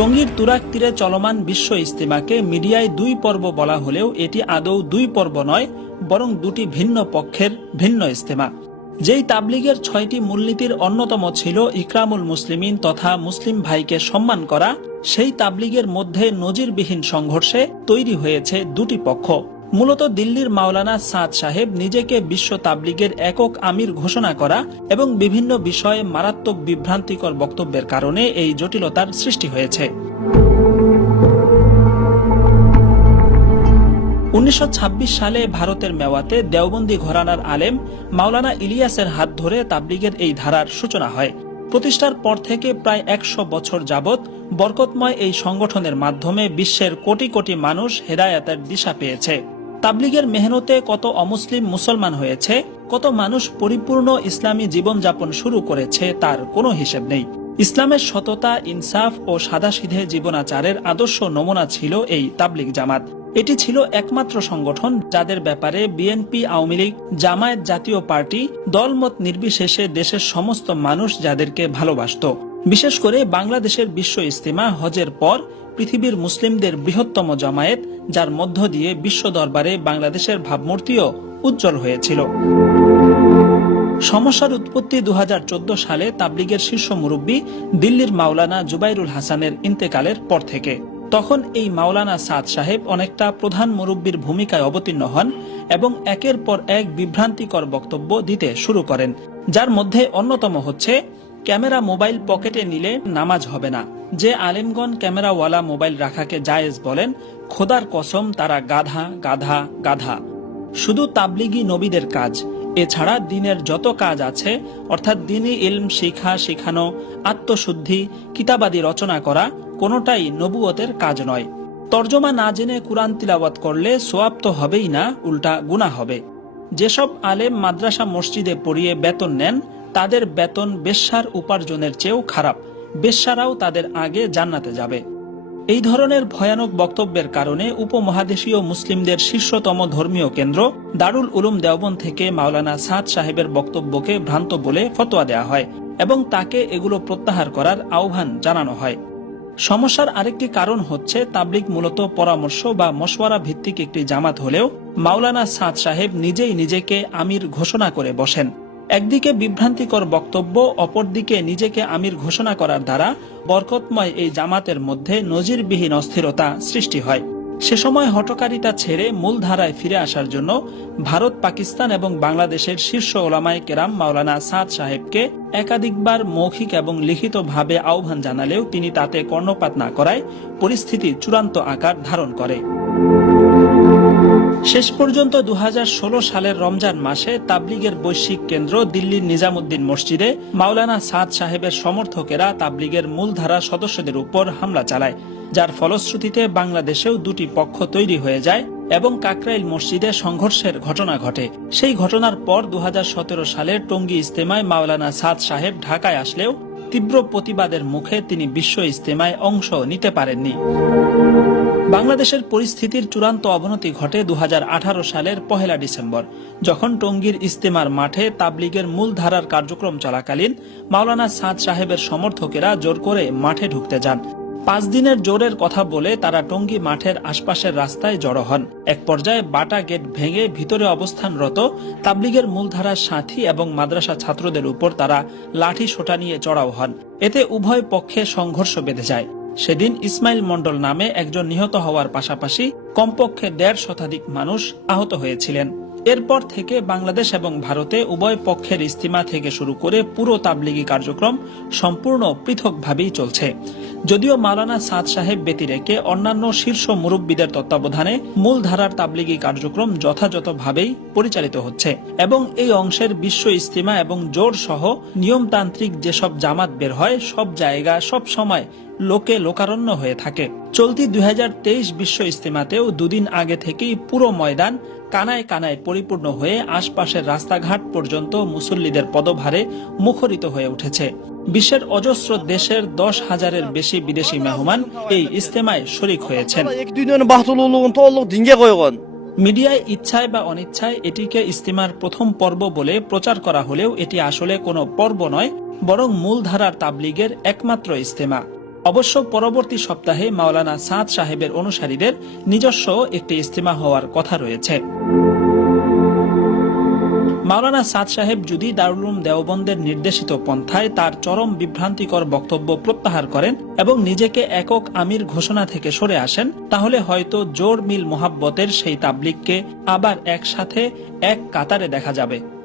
টঙ্গীর তুরাক তীরে চলমান বিশ্ব ইস্তেমাকে মিডিয়ায় দুই পর্ব বলা হলেও এটি আদৌ দুই পর্ব নয়, বরং দুটি ভিন্ন পক্ষের ভিন্ন ইস্তেমা যেই তাবলিগের ছয়টি মূলনীতির অন্যতম ছিল ইকরামুল মুসলিমিন তথা মুসলিম ভাইকে সম্মান করা, সেই তাবলিগের মধ্যে নজিরবিহীন সংঘর্ষে তৈরি হয়েছে দুটি পক্ষ। মূলত দিল্লির মাওলানা সাদ সাহেব নিজেকে বিশ্ব তাবলিগের একক আমির ঘোষণা করা এবং বিভিন্ন বিষয়ে মারাত্মক বিভ্রান্তিকর বক্তব্যের কারণে এই জটিলতার সৃষ্টি হয়েছে। উনিশশো ছাব্বিশ সালে ভারতের মেওয়াতে দেওবন্দি ঘরানার আলেম মাওলানা ইলিয়াসের হাত ধরে তাবলিগের এই ধারার সূচনা হয়। প্রতিষ্ঠার পর থেকে প্রায় একশো বছর যাবৎ বরকতময় এই সংগঠনের মাধ্যমে বিশ্বের কোটি কোটি মানুষ হেদায়াতের দিশা পেয়েছে। তাবলিগের মেহনতে কত অমুসলিম মুসলমান হয়েছে, কত মানুষ পরিপূর্ণ ইসলামী জীবনযাপন শুরু করেছে তার কোনো হিসেব নেই। ইসলামের সততা, ইনসাফ ও সাদাসিধে জীবনাচারের আদর্শ নমুনা ছিল এই তাবলিগ জামাত। এটি ছিল একমাত্র সংগঠন যাদের ব্যাপারে বিএনপি, আওয়ামী লীগ, জামায়াত জাতীয় পার্টি দলমত নির্বিশেষে দেশের সমস্ত মানুষ যাদেরকে ভালোবাসত। বিশেষ করে বাংলাদেশের বিশ্ব ইস্তেমা হজের পর পৃথিবীর মুসলিমদের বৃহত্তম জামায়াত, যার মধ্য দিয়ে বিশ্ব দরবারে বাংলাদেশের ভাবমূর্তিও উজ্জ্বল হয়েছিল। সমস্যার উৎপত্তি দু হাজার চোদ্দ সালে তাবলিগের শীর্ষ মুরব্বী দিল্লির মাওলানা জুবাইরুল হাসানের ইন্তেকালের পর থেকে। তখন এই মাওলানা সাদ সাহেব অনেকটা প্রধান মুরব্বীর ভূমিকায় অবতীর্ণ হন এবং একের পর এক বিভ্রান্তিকর বক্তব্য দিতে শুরু করেন, যার মধ্যে অন্যতম হচ্ছে ক্যামেরা মোবাইল পকেটে নিলে নামাজ হবে না। যে আলেমগণ ক্যামেরাওয়ালা মোবাইল রাখাকে জায়েজ বলেন, খোদার কসম তারা গাধা গাধা গাধা। শুধু তাবলিগি নবীদের কাজ, এছাড়া দিনের যত কাজ আছে, অর্থাৎ দিনী ইলম শিখা, শিখানো, আত্মশুদ্ধি, কিতাবাদি রচনা করা, কোনোটাই নবুয়তের কাজ নয়। তর্জমা না জেনে কুরআন তিলাওয়াত করলে সোয়াব তো হবেই না, উল্টা গুণা হবে। যেসব আলেম মাদ্রাসা মসজিদে পড়িয়ে বেতন নেন তাদের বেতন বেশ্যার উপার্জনের চেয়েও খারাপ। বেশ্যারাও তাদের আগে জান্নাতে যাবে। এই ধরনের ভয়ানক বক্তব্যের কারণে উপমহাদেশীয় মুসলিমদের শীর্ষতম ধর্মীয় কেন্দ্র দারুল উলুম দেওবন থেকে মাওলানা সাদ সাহেবের বক্তব্যকে ভ্রান্ত বলে ফতোয়া দেওয়া হয় এবং তাকে এগুলো প্রত্যাহার করার আহ্বান জানানো হয়। সমস্যার আরেকটি কারণ হচ্ছে তাবলিগ মূলত পরামর্শ বা মশওয়ারা ভিত্তিক একটি জামাত হলেও মাওলানা সাদ সাহেব নিজেই নিজেকে আমির ঘোষণা করে বসেন। একদিকে বিভ্রান্তিকর বক্তব্য, অপরদিকে নিজেকে আমির ঘোষণা করার দ্বারা বরকতময় এই জামাতের মধ্যে নজিরবিহীন অস্থিরতা সৃষ্টি হয়। সে সময় হটকারিতা ছেড়ে মূল ধারায় ফিরে আসার জন্য ভারত, পাকিস্তান এবং বাংলাদেশের শীর্ষ ওলামায় কেরাম মাওলানা সাদ সাহেবকে একাধিকবার মৌখিক এবং লিখিতভাবে আহ্বান জানালেও তিনি তাতে কর্ণপাত না করায় পরিস্থিতি চূড়ান্ত আকার ধারণ করে। শেষ পর্যন্ত দু হাজার ষোলো সালের রমজান মাসে তাবলিগের বৈশ্বিক কেন্দ্র দিল্লির নিজামুদ্দিন মসজিদে মাওলানা সাদ সাহেবের সমর্থকেরা তাবলিগের মূলধারা সদস্যদের উপর হামলা চালায়, যার ফলশ্রুতিতে বাংলাদেশেও দুটি পক্ষ তৈরি হয়ে যায় এবং কাকরাইল মসজিদে সংঘর্ষের ঘটনা ঘটে। সেই ঘটনার পর দু হাজার সতেরো সালে টঙ্গী ইস্তেমায় মাওলানা সাদ সাহেব ঢাকায় আসলেও তীব্র প্রতিবাদের মুখে তিনি বিশ্ব ইস্তেমায় অংশ নিতে পারেননি। বাংলাদেশের পরিস্থিতির চূড়ান্ত অবনতি ঘটে দু হাজার আঠারো সালের পহেলা ডিসেম্বর, যখন টঙ্গীর ইস্তেমার মাঠে তাবলিগের মূল ধারার কার্যক্রম চলাকালীন মাওলানা সাদ সাহেবের সমর্থকেরা জোর করে মাঠে ঢুকতে যান। পাঁচ দিনের জোরের কথা বলে তারা টঙ্গী মাঠের আশপাশের রাস্তায় জড়ো হন। এক পর্যায়ে বাটা গেট ভেঙে ভিতরে অবস্থানরত তাবলিগের মূলধারার সাথী এবং মাদ্রাসা ছাত্রদের উপর তারা লাঠি সোটা নিয়ে চড়াও হন। এতে উভয় পক্ষে সংঘর্ষ বেঁধে যায়। সেদিন ইসমাইল মণ্ডল নামে একজন নিহত হওয়ার পাশাপাশি কমপক্ষে দেড় শতাধিক মানুষ আহত হয়েছিলেন। এরপর থেকে বাংলাদেশ এবং ভারতে উভয় পক্ষের ইস্তিমা থেকে শুরু করে পুরো তাবলিগি কার্যক্রম সম্পূর্ণ পৃথকভাবেই চলছে। যদিও মাওলানা সাদ সাহেব ব্যতিরেকে অন্যান্য শীর্ষ মুরব্বীদের তত্ত্বাবধানে মূল ধারার তাবলিগি কার্যক্রম যথাযথভাবেই পরিচালিত হচ্ছে এবং এই অংশের বিশ্ব ইস্তিমা এবং জোর সহ নিয়মতান্ত্রিক যেসব জামাত বের হয়, সব জায়গা, সব সময় লোকে লোকারণ্য হয়ে থাকে। চলতি দুই বিশ্ব ইস্তেমাতেও দুদিন আগে থেকেই পুরো ময়দান কানায় কানায় পরিপূর্ণ হয়ে আশপাশের রাস্তাঘাট পর্যন্ত মুসল্লিদের পদভারে মুখরিত হয়ে উঠেছে। বিশ্বের অজস্র দেশের দশ হাজারের বেশি বিদেশি মেহমান এই ইস্তেমায় শরিক হয়েছেন। মিডিয়ায় ইচ্ছায় বা অনিচ্ছায় এটিকে ইস্তেমার প্রথম পর্ব বলে প্রচার করা হলেও এটি আসলে কোনো পর্ব নয় বরং মূলধারার তাবলিগের একমাত্র ইস্তেমা অবশ্য পরবর্তী সপ্তাহে মাওলানা সাদ সাহেবের অনুসারীদের নিজস্ব একটি ইস্তেমা হওয়ার কথা রয়েছে। মাওলানা সাদ সাহেব যদি দারুলুম দেওবন্দের নির্দেশিত পন্থায় তার চরম বিভ্রান্তিকর বক্তব্য প্রত্যাহার করেন এবং নিজেকে একক আমির ঘোষণা থেকে সরে আসেন, তাহলে হয়তো জোর মিল মোহাব্বতের সেই তাবলিগকে আবার একসাথে এক কাতারে দেখা যাবে।